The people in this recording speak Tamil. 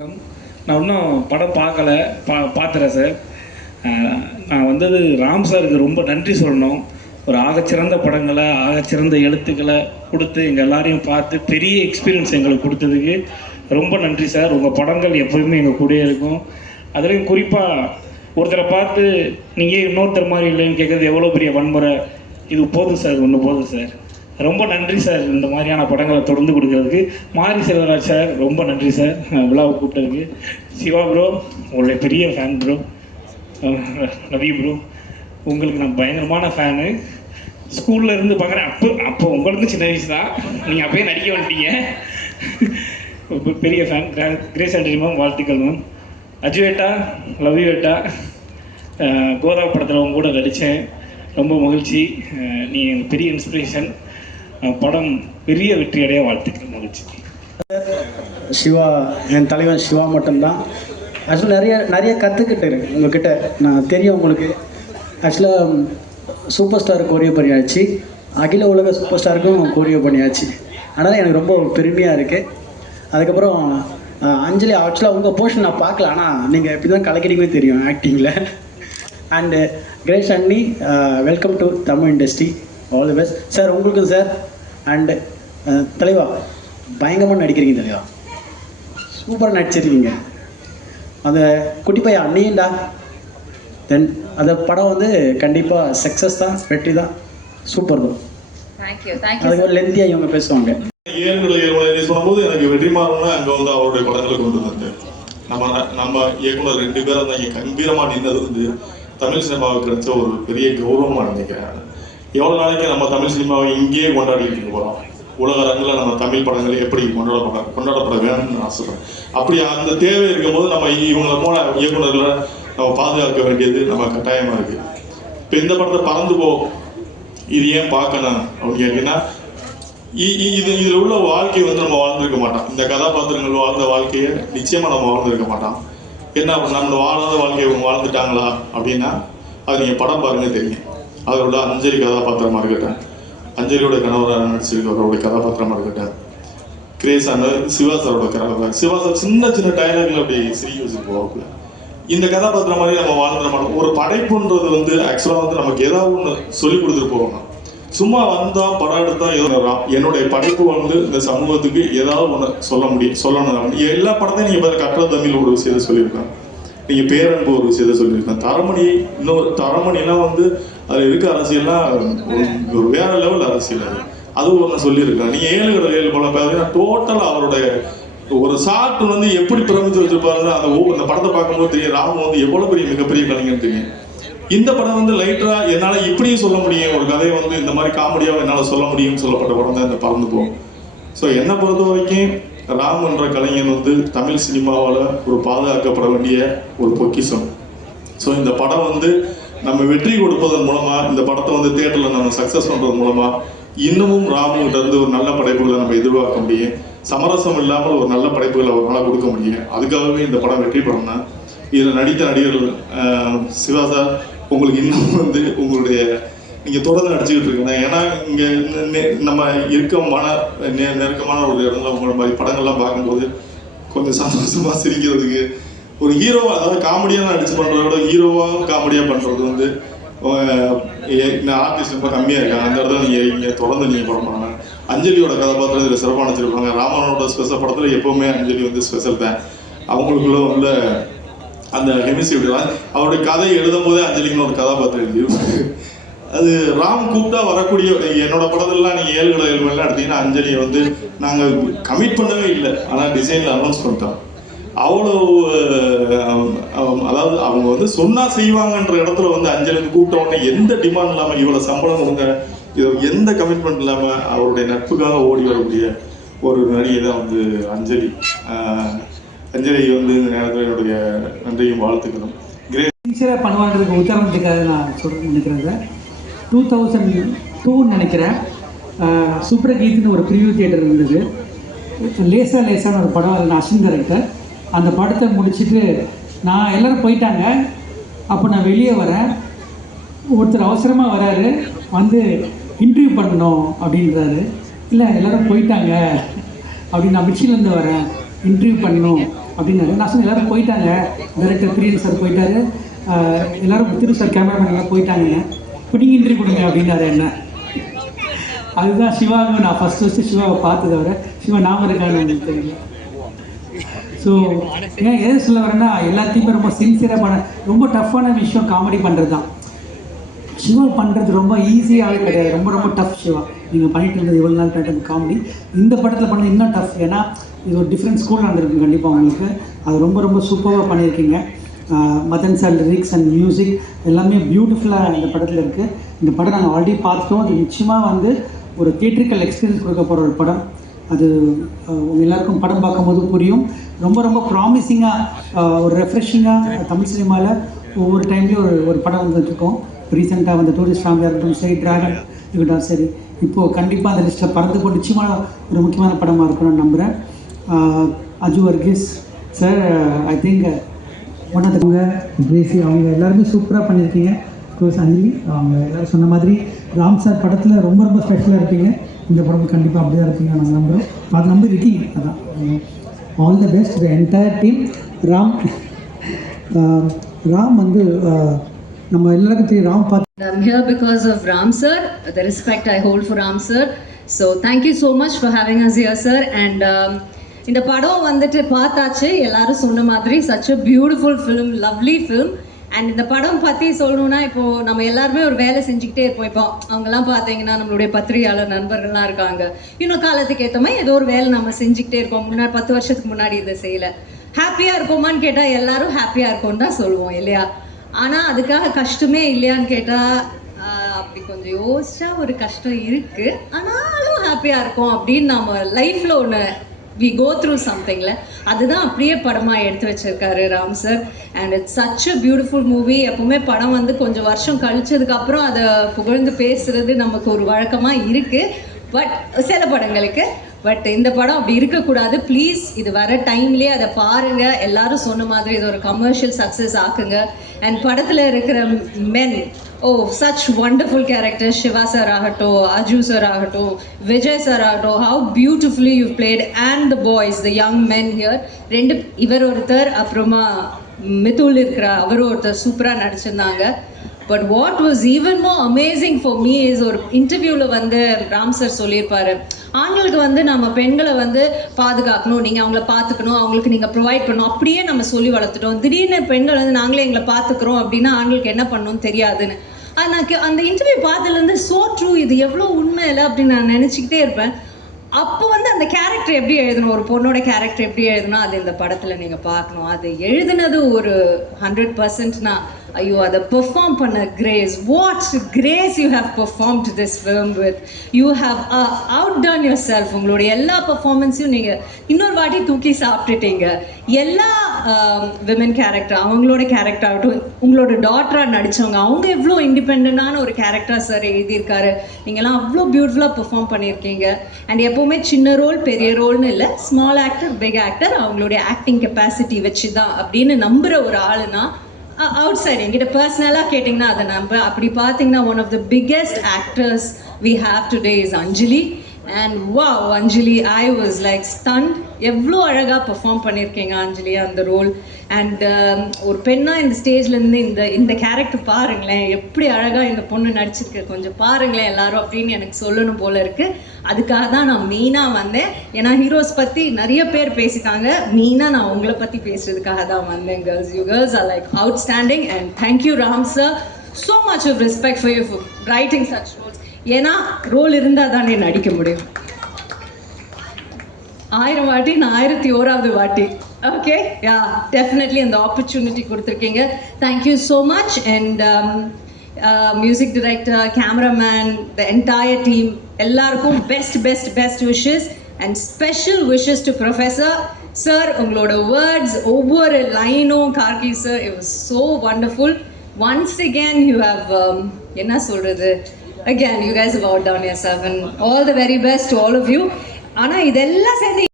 நான் இன்னும் படம் பார்க்கல. பா பார்த்துறேன் சார். நான் வந்தது ராம் சாருக்கு ரொம்ப நன்றி சொல்லணும். ஒரு ஆகச்சிறந்த படங்களை ஆகச்சிறந்த எழுத்துக்களை கொடுத்து எங்கள் எல்லாரையும் பார்த்து பெரிய எக்ஸ்பீரியன்ஸ் எங்களுக்கு கொடுத்ததுக்கு ரொம்ப நன்றி சார். உங்கள் படங்கள் எப்போயுமே எங்கள் கூடயே இருக்கும். அதுலேயும் குறிப்பாக ஒருத்தரை பார்த்து நீங்கள் இன்னொருத்தர் மாதிரி இல்லைன்னு கேட்குறது எவ்வளோ பெரிய வன்முறை? இது போதும் சார் ஒன்று போதும் சார். ரொம்ப நன்றி சார் இந்த மாதிரியான படங்களை தொடர்ந்து கொடுக்கறதுக்கு. மாரி செல்வராஜ் சார் ரொம்ப நன்றி சார். விழாவை கூப்பிட்டதுக்கு. சிவா ப்ரோ உங்களுடைய பெரிய ஃபேன் ப்ரோ ரவி ப்ரோ உங்களுக்கு நான் பயங்கரமான ஃபேனு ஸ்கூல்ல இருந்து பார்க்குறேன். அப்போ அப்போ உங்களுக்கு சின்ன வயசு தான். நீங்கள் அப்பயே நடிக்க வந்துட்டீங்க பெரிய ஃபேன் கிரேஸ் அண்ட்ரி மேம் வாழ்த்துக்கள் மேம் அஜுவேட்டா லவ் யூட்டா கோதா படத்தில் உங்க கூட நடித்தேன் ரொம்ப மகிழ்ச்சி. நீ எனக்கு பெரிய இன்ஸ்பிரேஷன் படம் பெரிய வெற்றியடைய வாழ்த்துக்கள் மகிழ்ச்சி. சிவா என் தலைவன் சிவா மட்டும்தான். ஆக்சுவலாக நிறைய நிறைய கற்றுக்கிட்டேன் உங்ககிட்ட நான் தெரியும் உங்களுக்கு. ஆக்சுவலாக சூப்பர் ஸ்டார் கோரியோ பண்ணியாச்சு. அகில உலக சூப்பர் ஸ்டாருக்கும் கோரியோ பண்ணியாச்சு. அதனால் எனக்கு ரொம்ப பெருமையாக இருக்குது அதுக்கப்புறம் அஞ்சலி ஆக்சுவலாக உங்கள் போர்ஷன் நான் பார்க்கல. ஆனால் நீங்கள் எப்படி தான் கலக்கிறீங்கன்னு தெரியும் ஆக்டிங்கில் அண்டு கிரேஷ் அண்ணி welcome to Tamil industry all the best sir உங்களுக்கும் சார் அண்டு தலைவா பயங்கரமாக நடிக்கிறீங்க தலைவா. சூப்பராக நடிச்சிருக்கீங்க. அந்த குட்டி பையன் அண்ணியன்டா. தென் அந்த படம் வந்து கண்டிப்பாக சக்ஸஸ் தான் வெற்றி தான். சூப்பர் தான் தேங்க்யூ தேங்க்யூ அதுக்கு லென்த்தியாக இவங்க பேசுவாங்க. ஏழு ஏழு மணி சொல்லும்போது எனக்கு வெற்றிமாறன் அங்கே வந்து அவருடைய படங்களை கொண்டு வந்தாரு நம்ம நம்ம இயக்குனர் ரெண்டு பேரும் தான் இங்கே கம்பீரமா நின்னது வந்து தமிழ் சினிமாவுக்கு கிடைச்ச ஒரு பெரிய கௌரவமா நினைக்கிறேன். எவ்வளோ நாளைக்கு நம்ம தமிழ் சினிமாவை இங்கேயே கொண்டாடிட்டு இருக்க போகிறோம் உலக அரங்கில் நம்ம தமிழ் படங்களை எப்படி கொண்டாடப்பட கொண்டாடப்பட வேணும்னு ஆசைப்படுறேன் அப்படி அந்த தேவை இருக்கும்போது நம்ம இவங்களை போல இயக்குனர்களை நம்ம பாதுகாக்க வேண்டியது நம்ம கட்டாயமா இருக்கு. இப்போ இந்த படத்தை பறந்து போ இது ஏன் பார்க்கணும் அப்படின்னு கேட்டீங்கன்னா இ- இ- இது இதில் உள்ள வாழ்க்கை வந்து நம்ம வாழ்ந்திருக்க மாட்டோம். இந்த கதாபாத்திரங்கள் வாழ்ந்த வாழ்க்கையை நிச்சயமா நம்ம வாழ்ந்திருக்க மாட்டோம். என்ன நம்ம வாழாத வாழ்க்கையை இவங்க வாழ்ந்துட்டாங்களா அப்படின்னா அது நீங்கள் படம் பாருங்க தெரியும். அதில் உள்ள அஞ்சலி கதாபாத்திரமாக இருக்கட்டும். அஞ்சலியோட கணவராக நடிச்சிருக்கிறவருடைய கதாபாத்திரமாக இருக்கட்டும். கிரேசான சிவா சாரோட கதாபாத்திரம். சிவா சார் சின்ன சின்ன டைலாக்ல அப்படி சிரிக்க வச்சுட்டு போவாப்புல இந்த கதாபாத்திரம் மாதிரி நம்ம வாழ்ந்துட மாட்டோம் ஒரு படைப்புன்றது வந்து ஆக்சுவலாக வந்து நமக்கு ஏதாவது ஒன்று சொல்லி கொடுத்துட்டு போகணும். சும்மா வந்தால் படம் எடுத்தால் ஏதோ என்னுடைய படைப்பு வந்து இந்த சமூகத்துக்கு ஏதாவது ஒன்று சொல்ல முடியும் சொல்லணும். எல்லா படத்தையும் நீங்கள் பாரு கற்ற தமிழ் ஒரு விஷயத்த சொல்லியிருக்கேன். நீங்கள் பேரன்பு ஒரு விஷயத்த சொல்லியிருக்கேன். தரமணி இன்னொரு தரமணிலாம் வந்து அதில் இருக்க அரசியல்லாம் ஒரு- வேற லெவல் அரசியல் அது. அதுவும் ஒன்று சொல்லியிருக்கேன் நீங்கள் ஏழு கடல் ஏழு படம் பார்த்தீங்கன்னா டோட்டலாக அவருடைய ஒரு சாட்டு வந்து எப்படி பிரமிச்சு வச்சிருப்பாருன்னு அந்த ஓ அந்த படத்தை பார்க்கும்போது தெரியும். ராமு வந்து எவ்வளவு பெரிய மிகப்பெரிய கலைஞர் தெரியும். இந்த படம் வந்து லைட்டரா என்னால இப்படியும் சொல்ல முடியும். ஒரு கதையை வந்து இந்த மாதிரி காமெடியாக என்னால சொல்ல முடியும்னு சொல்லப்பட்ட படம் தான் இந்த பறந்து போகும். ஸோ என்னை பொறுத்த வரைக்கும் ராம் என்ற கலைஞன் வந்து தமிழ் சினிமாவால் ஒரு பாதுகாக்கப்பட வேண்டிய ஒரு பொக்கிஷம். ஸோ இந்த படம் வந்து நம்ம வெற்றி கொடுப்பதன் மூலமா இந்த படத்தை வந்து தேட்டரில் நம்ம சக்ஸஸ் பண்றது மூலமா இன்னமும் ராமுகிட்ட இருந்து ஒரு நல்ல படைப்புகளை நம்ம எதிர்பார்க்க முடியும். சமரசம் இல்லாமல் ஒரு நல்ல படைப்புகளை அவரால் கொடுக்க முடியும். அதுக்காகவே இந்த படம் வெற்றி பெறணும் இதில் நடித்த நடிகர்கள் ஆஹ், சிவா சார் உங்களுக்கு இன்னும் வந்து உங்களுடைய நீங்கள் தொடர்ந்து நடிச்சுக்கிட்டு இருக்கணும் ஏன்னா இங்கே நம்ம இருக்கமான நெ- நெருக்கமான ஒரு இடத்துல உங்களை மாதிரி படங்கள்லாம் பார்க்கும்போது கொஞ்சம் சந்தோஷமாக சிரிக்கிறதுக்கு ஒரு ஹீரோவா அதாவது காமெடியாக நடிச்சு பண்ணுறத விட ஹீரோவாக காமெடியாக பண்ணுறது வந்து ஆர்டிஸ்ட் ரொம்ப கம்மியாக இருக்காங்க. அந்த இடத்துல நீங்கள் இங்கே தொடர்ந்து நீங்கள் படம் அஞ்சலியோட கதாபாத்திரம் இதில் சிறப்பாக நடிச்சிருப்பாங்க. ராமனோட ஸ்பெஷல் படத்தில் எப்போவுமே அஞ்சலி வந்து ஸ்பெஷல் தான். அவங்களுக்குள்ள உள்ள அந்த கெமிஸ்ட்ரி அவருடைய கதை எழுதும் போதே அஞ்சலிக்குன்னு ஒரு கதாபாத்திரம் எழுதியிருக்கு அது ராம் கூப்பிட்டா வரக்கூடிய என்னோட படத்துலலாம் நீங்கள் ஏழு கடை ஏழு மணிலாம் எடுத்தீங்கன்னா அஞ்சலியை வந்து நாங்கள் கமிட் பண்ணவே இல்லை. ஆனால் டிசைனில் அனௌன்ஸ் பண்ணிட்டோம். அவ்வளோ அதாவது அவங்க வந்து சொன்னா செய்வாங்கன்ற இடத்துல வந்து அஞ்சலுக்கு கூப்பிட்ட உடனே எந்த டிமாண்ட் இல்லாமல் இவ்வளோ சம்பளம் கொடுங்க இது எந்த கமிட்மெண்ட் இல்லாமல் அவருடைய நட்புக்காக ஓடி வரக்கூடிய ஒரு நடிகை தான் வந்து அஞ்சலி. அஞ்சலி வந்து இந்த நேரத்தில் என்னுடைய நன்றியும் வாழ்த்துக்களும். சின்சியராக பண்ணுவாங்கிறதுக்கு உதாரணத்துக்காக நான் சொல்ல நினைக்கிறேன் சார். டூ தௌசண்ட் டூன்னு நினைக்கிறேன். சூப்பரகீத்னு ஒரு ப்ரிவியூ தியேட்டர் இருந்தது. லேசா லேசான ஒரு படம் அதில் நான் அசின் டைரக்டர் அந்த படத்தை முடிச்சுட்டு நான் எல்லோரும் போயிட்டாங்க. அப்போ நான் வெளியே வரேன். ஒருத்தர் அவசரமாக வராரு. வந்து இன்டர்வியூ பண்ணணும் அப்படின்றாரு. இல்லை எல்லோரும் போயிட்டாங்க. அப்படின்னு நான் மிச்சிலேருந்து வரேன். இன்டர்வியூ பண்ணணும் அப்படின்னாரு. நான் சொன்னேன் எல்லாரும் போயிட்டாங்க. டைரக்டர் பிரியன் சார் போயிட்டாரு. எல்லோரும் எல்லாரும் திரு சார் கேமராமேன் எல்லாம் போயிட்டாங்க இப்போ நீங்கள் கொடுங்க அப்படின்னாரு என்ன. அதுதான் சிவாவை நான் ஃபஸ்ட்டு ஃபஸ்ட்டு சிவாவை பார்த்ததை வர சிவா நாம இருக்கான்னு எனக்கு தெரியல ஸோ ஏன் எது சொல்ல வரேன்னா எல்லாத்தையுமே ரொம்ப சின்சியராக பண்ண ரொம்ப டஃப்பான விஷயம் காமெடி பண்ணுறது தான் சிவா பண்ணுறது ரொம்ப ஈஸியாகவே கிடையாது. ரொம்ப ரொம்ப டஃப் சிவா. நீங்கள் பண்ணிட்டு இருந்தது இவ்வளோ நாள் பண்ணிட்டு காமெடி இந்த படத்தில் பண்ணது இன்னும் டஃப் ஏன்னா இது ஒரு டிஃப்ரெண்ட் ஸ்கூல் நடந்திருக்கு கண்டிப்பாக உங்களுக்கு. அது ரொம்ப ரொம்ப சூப்பராக பண்ணியிருக்கீங்க. Madan sir lyrics and music எல்லாமே பியூட்டிஃபுல்லாக இந்த படத்தில் இருக்குது இந்த படம் நாங்கள் ஆல்ரெடி பார்த்துட்டோம் அது நிச்சயமாக வந்து ஒரு தியேட்டரிக்கல் எக்ஸ்பீரியன்ஸ் கொடுக்க போகிற ஒரு படம். அது ஆஹ் எல்லாருக்கும் படம் பார்க்கும்போது புரியும். ரொம்ப ரொம்ப ப்ராமிசிங்காக ஒரு ரெஃப்ரெஷிங்காக தமிழ் சினிமாவில் ஒவ்வொரு டைம்லேயும் ஒரு ஒரு படம் வந்துட்டுருக்கோம். ரீசெண்டாக வந்த டூரிஸ்ட் ஃபேமிலியாக இருக்கட்டும் சரி ட்ராகன் இருக்கட்டும் சரி. இப்போது கண்டிப்பாக அந்த லிஸ்ட்டில் பறந்து போட்டு நிச்சயமான ஒரு முக்கியமான படமாக இருக்கும்னு நம்புகிறேன் Aju Varghese sir I think one of அவங்க கிரேசி அவங்க எல்லாருமே சூப்பராக பண்ணியிருக்கீங்க. அஃப்கோர்ஸ் அஞ்சலி அவங்க எல்லாரும் சொன்ன மாதிரி ராம் சார் படத்தில் ரொம்ப ரொம்ப ஸ்பெஷலாக இருப்பீங்க. இந்த படம் கண்டிப்பாக அப்படி தான் இருப்பீங்க நாங்கள் நம்புகிறோம் அது நம்பி இருக்கீங்க அதான். All the best the entire team Ram Ram வந்து நம்ம எல்லாருக்கும் தெரியும் ராம் பார்த்து I'm here because of Ram sir, the respect I hold for Ram sir. So thank you so much for having us here, sir. And um, இந்த படம் வந்துட்டு பார்த்தாச்சு. எல்லாரும் சொன்ன மாதிரி such a beautiful film lovely film and இந்த படம் பற்றி சொல்லணும்னா இப்போது நம்ம எல்லாருமே ஒரு வேலை செஞ்சுக்கிட்டே இருப்போம். இப்போ அவங்கெல்லாம் பார்த்தீங்கன்னா நம்மளுடைய பத்திரிகையாளர் நண்பர்கள்லாம் இருக்காங்க. இன்னும் காலத்துக்கு ஏற்ற மாதிரி ஏதோ ஒரு வேலை நம்ம செஞ்சுக்கிட்டே இருக்கோம். முன்னாடி பத்து வருஷத்துக்கு முன்னாடி இதை செய்யலை. ஹாப்பியாக இருக்கோமான்னு கேட்டால் எல்லாரும் ஹாப்பியாக இருக்கோம்னு தான் சொல்லுவோம் இல்லையா? ஆனால் அதுக்காக கஷ்டமே இல்லையான்னு கேட்டால் அப்படி கொஞ்சம் யோசிச்சா ஒரு கஷ்டம் இருக்குது ஆனாலும் ஹாப்பியாக இருக்கும் அப்படின்னு நம்ம லைஃப்பில் ஒன்று வி கோ த்ரூ சம்திங்கில் அதுதான் அப்படியே படமாக எடுத்து வச்சிருக்காரு Ram sir and it's such a beautiful movie எப்பவுமே படம் வந்து கொஞ்சம் வருஷம் கழிச்சதுக்கப்புறம் அதை புகழ்ந்து பேசுறது நமக்கு ஒரு வழக்கமாக இருக்குது பட் சில படங்களுக்கு பட் இந்த படம் அப்படி இருக்கக்கூடாது. ப்ளீஸ் இது வர டைம்லேயே அதை பாருங்க. எல்லாரும் சொன்ன மாதிரி இது ஒரு கமர்ஷியல் சக்ஸஸ் ஆக்குங்க. அண்ட் படத்தில் இருக்கிற men oh such wonderful character Siva sir ஆகட்டும் அஜு சார் ஆகட்டும் விஜய் சார் ஆகட்டும் how beautifully you played and the boys the young men here ரெண்டு இவர் ஒருத்தர் அப்புறமா மிதுல் இருக்கிற அவரும் ஒருத்தர் சூப்பராக நடிச்சிருந்தாங்க. But what was even more amazing for me is ஒரு இன்டர்வியூவில் வந்து ராம் சார் சொல்லியிருப்பாரு. ஆண்களுக்கு வந்து நம்ம பெண்களை வந்து பாதுகாக்கணும் நீங்கள் அவங்கள பார்த்துக்கணும் அவங்களுக்கு நீங்கள் ப்ரொவைட் பண்ணணும் அப்படியே நம்ம சொல்லி வளர்த்துட்டோம். திடீர்னு பெண்கள் வந்து நாங்களே எங்களை பார்த்துக்குறோம் அப்படின்னா ஆண்களுக்கு என்ன பண்ணணும்னு தெரியாதுன்னு. அது நான் கே- அந்த இன்டர்வியூ பார்த்ததுலேருந்து சோ ட்ரூ இது எவ்வளோ உண்மை இல்லை அப்படின்னு நான் நினச்சிக்கிட்டே இருப்பேன். அப்போ வந்து அந்த கேரக்டர் எப்படி எழுதணும்? ஒரு பொண்ணோட கேரக்டர் எப்படி எழுதணும்? அது இந்த படத்தில் நீங்கள் பார்க்கணும். அது எழுதுனது ஒரு ஹண்ட்ரட் பர்சன்ட்னா ஐயோ அதை பெர்ஃபார்ம் பண்ண Grace what grace you have perform to this film with you have outdone yourself உங்களுடைய எல்லா பெர்ஃபார்மன்ஸையும் நீங்கள் இன்னொரு வாட்டி தூக்கி சாப்பிட்டுட்டீங்க. எல்லா Um, விமன் கேரக்டர் அவங்களோட கேரக்டர் ஆகட்டும் உங்களோட டாட்டராக நடித்தவங்க அவங்க எவ்வளோ இண்டிபெண்டான ஒரு கேரக்டர் சார் எழுதியிருக்காரு. நீங்கள்லாம் அவ்வளோ பியூட்டிஃபுல்லாக பெர்ஃபார்ம் பண்ணியிருக்கீங்க. அண்ட் எப்போவுமே சின்ன ரோல் பெரிய ரோல்னு இல்லை ஸ்மால் ஆக்டர் பிக் ஆக்டர் அவங்களுடைய ஆக்டிங் கெப்பாசிட்டி வச்சு தான் அப்படின்னு நம்புகிற ஒரு ஆளுனா அவுட் சைட் என்கிட்ட பர்சனலாக கேட்டிங்கன்னா அதை நம்ப. அப்படி பார்த்தீங்கன்னா one of the biggest actors we have today is Anjali. And wow Anjali I was like stunned எவ்வளோ அழகாக பெர்ஃபார்ம் பண்ணியிருக்கீங்க அஞ்சலி அந்த ரோல் அண்ட் um, ஒரு பெண்ணாக இந்த ஸ்டேஜ்லேருந்து இந்த இந்த கேரக்டர் பாருங்களேன் எப்படி அழகாக இந்த பொண்ணு நடிச்சிருக்கு. கொஞ்சம் பாருங்களேன் எல்லாரும் அப்படின்னு எனக்கு சொல்லணும் போல இருக்குது அதுக்காக தான் நான் மெயினாக வந்தேன். ஏன்னா ஹீரோஸ் பற்றி நிறைய பேர் பேசிட்டாங்க. மெயினாக நான் உங்களை பற்றி பேசுறதுக்காக தான் வந்தேன் girls you girls are like outstanding and thank you Ram sir so much of respect for you for writing such roles ஏன்னா ரோல் இருந்தால் தானே நடிக்க முடியும். ஆயிரம் வாட்டி நான் ஆயிரத்தி ஓராவது வாட்டி. ஓகே யா டெஃபினெட்லி அந்த ஆப்பர்ச்சுனிட்டி கொடுத்துருக்கீங்க. Thank you so much and music director cameraman the entire team எல்லாருக்கும் best best best wishes and special wishes to professor sir உங்களோட வேர்ட்ஸ் ஒவ்வொரு லைனும் Gargi sir it was so wonderful once again you have என்ன சொல்கிறது again you guys have outdone yourself and all the very best to all of you. ஆனால் இதெல்லாம் சேர்ந்து